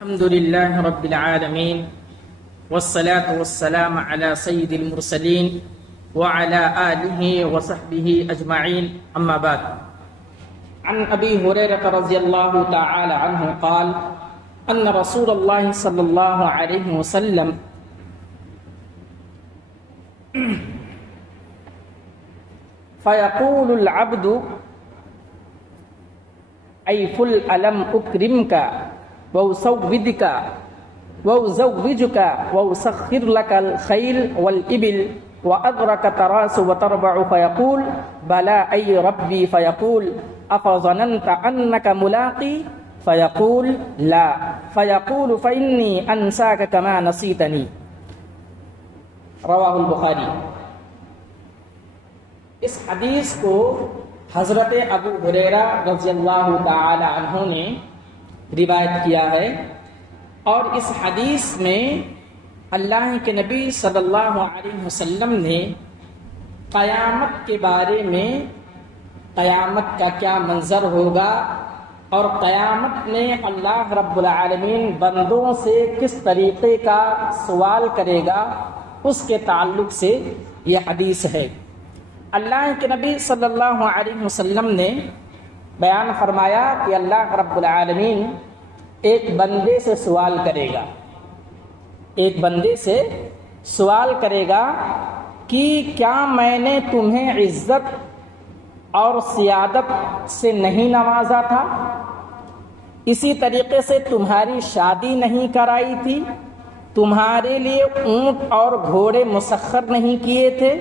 الحمد لله رب العالمين والصلاة والسلام على سيد المرسلين وعلى آله وصحبه أجمعين أما بعد عن أبي هريرة رضي الله تعالى عنه قال أن رسول الله صلى الله عليه وسلم فيقول العبد أي فل ألم أكرمك وأسودك وأزوجك وأسخر لك الخيل والإبل وأدرك تراس وتربع فيقول بلى أي ربي فيقول أفظننت أنك ملاقي فيقول لا فيقول فإني أنساك كما نسيتني رواہ البخاری۔ اس حدیث کو حضرت ابو ہریرہ رضی اللہ تعالی عنہ نے روایت کیا ہے، اور اس حدیث میں اللہ کے نبی صلی اللہ علیہ وسلم نے قیامت کے بارے میں، قیامت کا کیا منظر ہوگا اور قیامت میں اللہ رب العالمین بندوں سے کس طریقے کا سوال کرے گا، اس کے تعلق سے یہ حدیث ہے۔ اللہ کے نبی صلی اللہ علیہ وسلم نے بیان فرمایا کہ اللہ رب العالمین ایک بندے سے سوال کرے گا، ایک بندے سے سوال کرے گا کہ کیا میں نے تمہیں عزت اور سیادت سے نہیں نوازا تھا؟ اسی طریقے سے تمہاری شادی نہیں کرائی تھی؟ تمہارے لیے اونٹ اور گھوڑے مسخر نہیں کیے تھے؟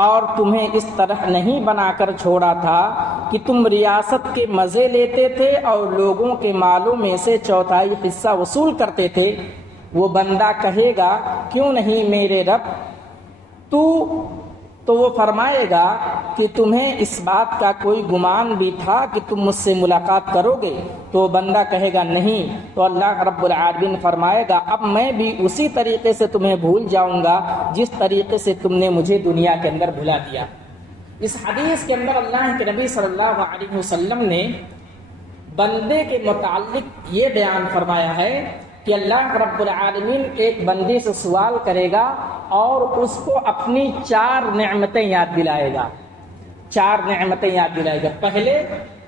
اور تمہیں اس طرح نہیں بنا کر چھوڑا تھا کہ تم ریاست کے مزے لیتے تھے اور لوگوں کے مالوں میں سے چوتھائی حصہ وصول کرتے تھے؟ وہ بندہ کہے گا کیوں نہیں میرے رب، تو وہ فرمائے گا کہ تمہیں اس بات کا کوئی گمان بھی تھا کہ تم مجھ سے ملاقات کرو گے؟ تو بندہ کہے گا نہیں۔ تو اللہ رب العالمین فرمائے گا اب میں بھی اسی طریقے سے تمہیں بھول جاؤں گا جس طریقے سے تم نے مجھے دنیا کے اندر بھلا دیا۔ اس حدیث کے اندر اللہ کے نبی صلی اللہ علیہ وسلم نے بندے کے متعلق یہ بیان فرمایا ہے کہ اللہ رب العالمین ایک بندے سے سوال کرے گا اور اس کو اپنی 4 نعمتیں یاد دلائے گا، 4 نعمتیں یاد دلائے گا۔ پہلے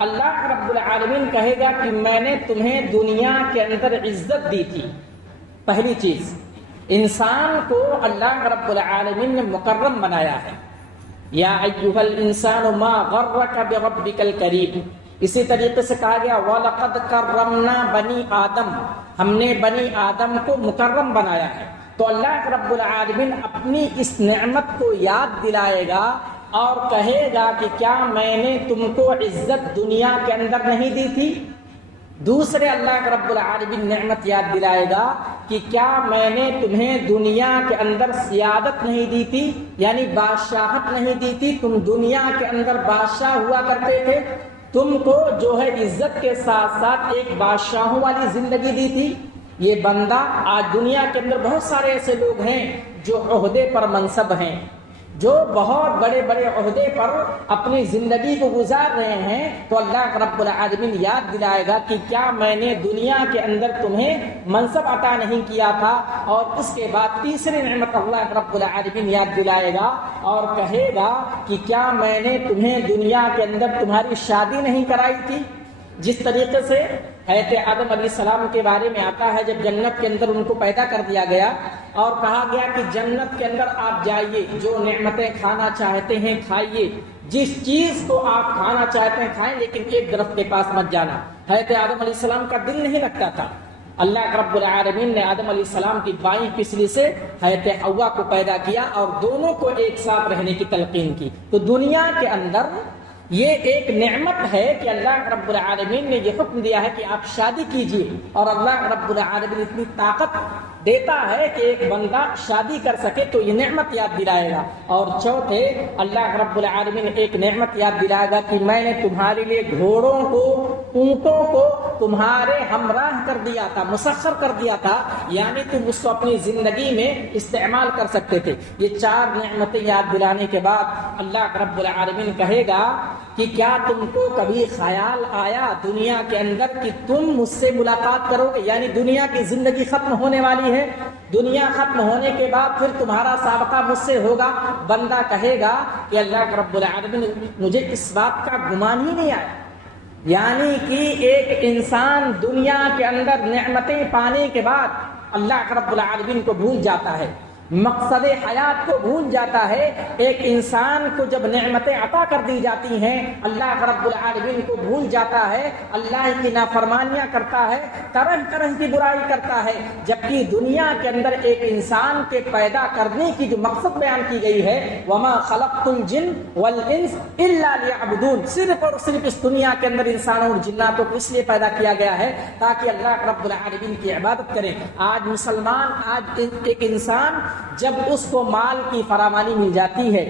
اللہ رب العالمین کہے گا کہ میں نے تمہیں دنیا کے اندر عزت دی تھی۔ پہلی چیز، انسان کو اللہ رب العالمین نے مکرم بنایا ہے۔ یا ایھا الانسان ما غرک بربک الکریم۔ اسی طریقے سے کہا گیا وَلَقَدْ كَرَّمْنَا بَنِي آدم، ہم نے بنی آدم کو مکرم بنایا ہے۔ تو اللہ رب العالمین اپنی اس نعمت کو یاد دلائے گا اور کہے گا کہ کیا میں نے تم کو عزت دنیا کے اندر نہیں دی تھی؟ دوسرے اللہ رب العالمین نعمت یاد دلائے گا کہ کیا میں نے تمہیں دنیا کے اندر سیادت نہیں دی تھی، یعنی بادشاہت نہیں دی تھی؟ تم دنیا کے اندر بادشاہ ہوا کرتے تھے، تم کو جو ہے عزت کے ساتھ ساتھ ایک بادشاہوں والی زندگی دی تھی۔ یہ بندہ، آج دنیا کے اندر بہت سارے ایسے لوگ ہیں جو عہدے پر منصب ہیں، جو بہت بڑے بڑے عہدے پر اپنی زندگی کو گزار رہے ہیں، تو اللہ رب العالمین یاد دلائے گا کہ کیا میں نے دنیا کے اندر تمہیں منصب عطا نہیں کیا تھا؟ اور اس کے بعد تیسری نعمت اللہ رب العالمین یاد دلائے گا اور کہے گا کہ کیا میں نے تمہیں دنیا کے اندر تمہاری شادی نہیں کرائی تھی؟ جس طریقے سے حضرت آدم علیہ السلام کے بارے میں آتا ہے، جب جنت کے اندر ان کو پیدا کر دیا گیا اور کہا گیا کہ جنت کے اندر آپ جائیے، جو نعمتیں کھانا چاہتے ہیں کھائیے، جس چیز کو آپ کھانا چاہتے ہیں کھائیں، لیکن ایک درخت کے پاس مت جانا۔ حضرت آدم علیہ السلام کا دل نہیں لگتا تھا۔ اللہ رب العالمین نے آدم علیہ السلام کی بائیں پسلی سے حضرت حوا کو پیدا کیا اور دونوں کو ایک ساتھ رہنے کی تلقین کی۔ تو دنیا کے اندر یہ ایک نعمت ہے کہ اللہ رب العالمین نے یہ حکم دیا ہے کہ آپ شادی کیجئے، اور اللہ رب العالمین اتنی طاقت دیتا ہے کہ ایک بندہ شادی کر سکے، تو یہ نعمت یاد دلائے گا۔ اور چوتھے، اللہ رب العالمین ایک نعمت یاد دلائے گا کہ میں نے تمہارے لیے گھوڑوں کو، اونٹوں کو تمہارے ہمراہ کر دیا تھا، مسخر کر دیا تھا، یعنی تم اس کو اپنی زندگی میں استعمال کر سکتے تھے۔ یہ 4 نعمتیں یاد دلانے کے بعد اللہ رب العالمین کہے گا کہ کیا تم کو کبھی خیال آیا دنیا کے اندر کہ تم مجھ سے ملاقات کرو گے؟ یعنی دنیا کی زندگی ختم ہونے والی ہے، دنیا ختم ہونے کے بعد پھر تمہارا سابقہ مجھ سے ہوگا۔ بندہ کہے گا کہ اللہ رب العالمین مجھے اس بات کا گمان ہی نہیں آیا۔ یعنی کہ ایک انسان دنیا کے اندر نعمتیں پانے کے بعد اللہ رب العالمین کو بھول جاتا ہے، مقصد حیات کو بھول جاتا ہے۔ ایک انسان کو جب نعمتیں عطا کر دی جاتی ہیں اللہ رب العالمین کو بھول جاتا ہے، اللہ کی نافرمانیاں کرتا ہے، طرح طرح کی برائی کرتا ہے، جبکہ دنیا کے اندر ایک انسان کے پیدا کرنے کی جو مقصد بیان کی گئی ہے وما خلقت الجن والانس الا ليعبدون، صرف اور صرف اس دنیا کے اندر انسانوں اور جناتوں کو اس لیے پیدا کیا گیا ہے تاکہ اللہ رب العالمین کی عبادت کریں۔ آج مسلمان، آج ایک انسان جب اس کو مال کی فراوانی مل جاتی ہے،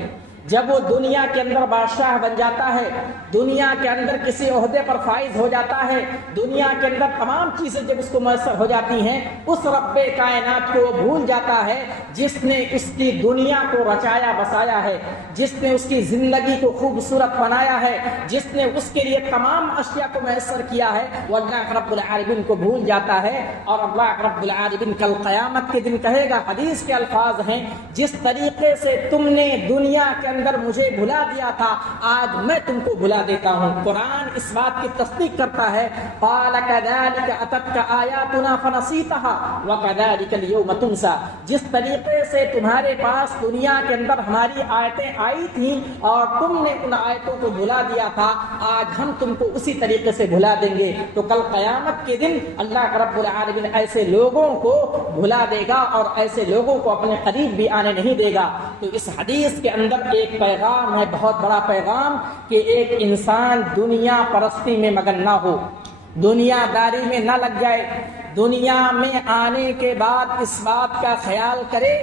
جب وہ دنیا کے اندر بادشاہ بن جاتا ہے، دنیا کے اندر کسی عہدے پر فائز ہو جاتا ہے، دنیا کے اندر تمام چیزیں جب اس کو میسر ہو جاتی ہیں، اس رب کائنات کو وہ بھول جاتا ہے جس نے اس کی دنیا کو رچایا بسایا ہے، جس نے اس کی زندگی کو خوبصورت بنایا ہے، جس نے اس کے لیے تمام اشیاء کو میسر کیا ہے، وہ اللہ رب العالمین کو بھول جاتا ہے۔ اور اللہ رب العالمین کل قیامت کے دن کہے گا، حدیث کے الفاظ ہیں، جس طریقے سے تم نے دنیا کے اندر مجھے بھلا دیا تھا آج میں تم کو بھلا دیتا ہوں۔ قرآن اس بات کی تصدیق کرتا ہے، قال كذلك اتتك آیاتنا فنسیتها وكذلك اليوم تنسى، جس طریقے سے تمہارے پاس دنیا کے اندر ہماری آیتیں آئی تھیں اور تم نے ان آیتوں کو بھلا دیا تھا، آج ہم تم کو اسی طریقے سے بھلا دیں گے۔ تو کل قیامت کے دن اللہ رب العالمین ایسے لوگوں کو بھلا دے گا اور ایسے لوگوں کو اپنے قریب بھی آنے نہیں دے گا۔ تو اس حدیث کے اندر ایک پیغام ہے، بہت بڑا پیغام، کہ ایک انسان دنیا پرستی میں مگن نہ ہو، دنیا داری میں نہ لگ جائے، دنیا میں آنے کے بعد اس بات کا خیال کرے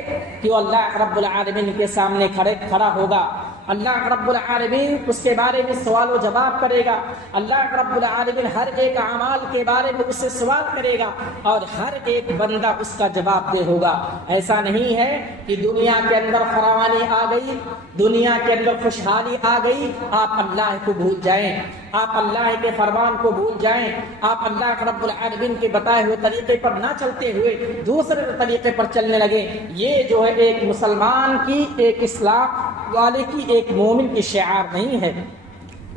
کہ وہ اللہ رب العالمین کے سامنے کھڑا ہوگا، اللہ رب العالمین اس کے بارے میں سوال و جواب کرے گا، اللہ رب العالمین ہر ایک اعمال کے بارے میں اس سے سوال کرے گا اور ہر ایک بندہ اس کا جواب دہ ہوگا۔ ایسا نہیں ہے کہ دنیا کے اندر فراوانی آ گئی، دنیا کے اندر خوشحالی آ گئی، آپ اللہ کو بھول جائیں، آپ اللہ کے فرمان کو بھول جائیں، آپ اللہ رب العالمین کے بتائے ہوئے طریقے پر نہ چلتے ہوئے دوسرے طریقے پر چلنے لگے۔ یہ جو ہے ایک مسلمان کی، ایک اسلام والے کی، ایک مومن کی شعار نہیں ہے۔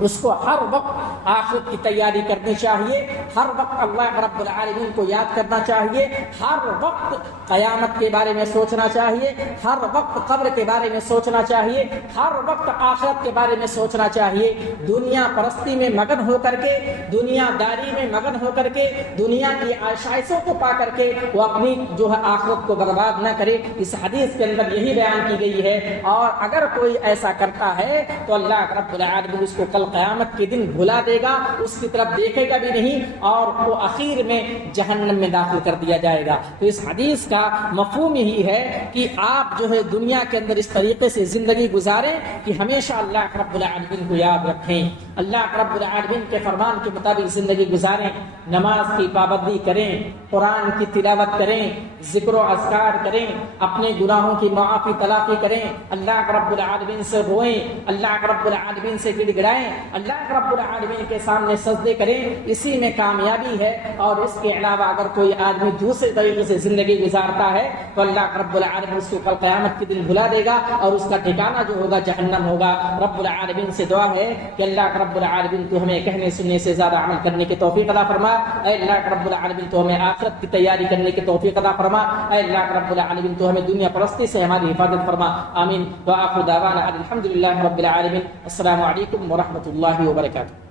اس کو ہر وقت آخرت کی تیاری کرنی چاہیے، ہر وقت اللہ رب العالمین کو یاد کرنا چاہیے، ہر وقت قیامت کے بارے میں سوچنا چاہیے، ہر وقت قبر کے بارے میں سوچنا چاہیے، ہر وقت آخرت کے بارے میں سوچنا چاہیے۔ دنیا پرستی میں مگن ہو کر کے، دنیا داری میں مگن ہو کر کے، دنیا کی آشائشوں کو پا کر کے وہ اپنی جو ہے آخرت کو برباد نہ کرے۔ اس حدیث کے اندر یہی بیان کی گئی ہے، اور اگر کوئی ایسا کرتا ہے تو اللہ رب العالمین اس کو کل قیامت کے دن بھلا دے گا، اس کی طرف دیکھے گا بھی نہیں، اور وہ اخیر میں جہنم میں داخل کر دیا جائے گا۔ تو اس حدیث کا مفہوم یہی ہے کہ آپ جو ہے دنیا کے اندر اس طریقے سے زندگی گزاریں کہ ہمیشہ اللہ رب العالمین کو یاد رکھیں، اللہ رب العالمین کے فرمان کے مطابق زندگی گزاریں، نماز کی پابندی کریں، قرآن کی تلاوت کریں، ذکر و اذکار کریں، اپنے گناہوں کی معافی تلافی کریں، اللہ رب العالمین سے روئیں، اللہ رب العالمین سے گڑ گڑائیں، اللہ رب العالمین کے سامنے سجدے کریں، اسی میں کامیابی ہے۔ اور اس کے علاوہ اگر کوئی آدمی دوسرے طریقے سے زندگی گزارتا ہے تو اللہ رب العالمین اس کو کل قیامت کے دن بھلا دے گا اور اس کا ٹھکانہ جو ہوگا جہنم ہوگا۔ رب العالمین سے دعا ہے کہ اللہ رب العالمین تو ہمیں کہنے سننے سے زیادہ عمل کرنے کی توفیق عطا فرما، اے اللہ رب العالمین تو ہمیں آخرت کی تیاری کرنے کی توفیق عطا فرما، اے اللہ رب العالمین تو ہمیں دنیا پرستی سے ہماری حفاظت فرما، آمین۔ وآخر دعوانا الحمدللہ رب العالمین۔ السلام علیکم ورحمۃ اللہ وبرکاتہ۔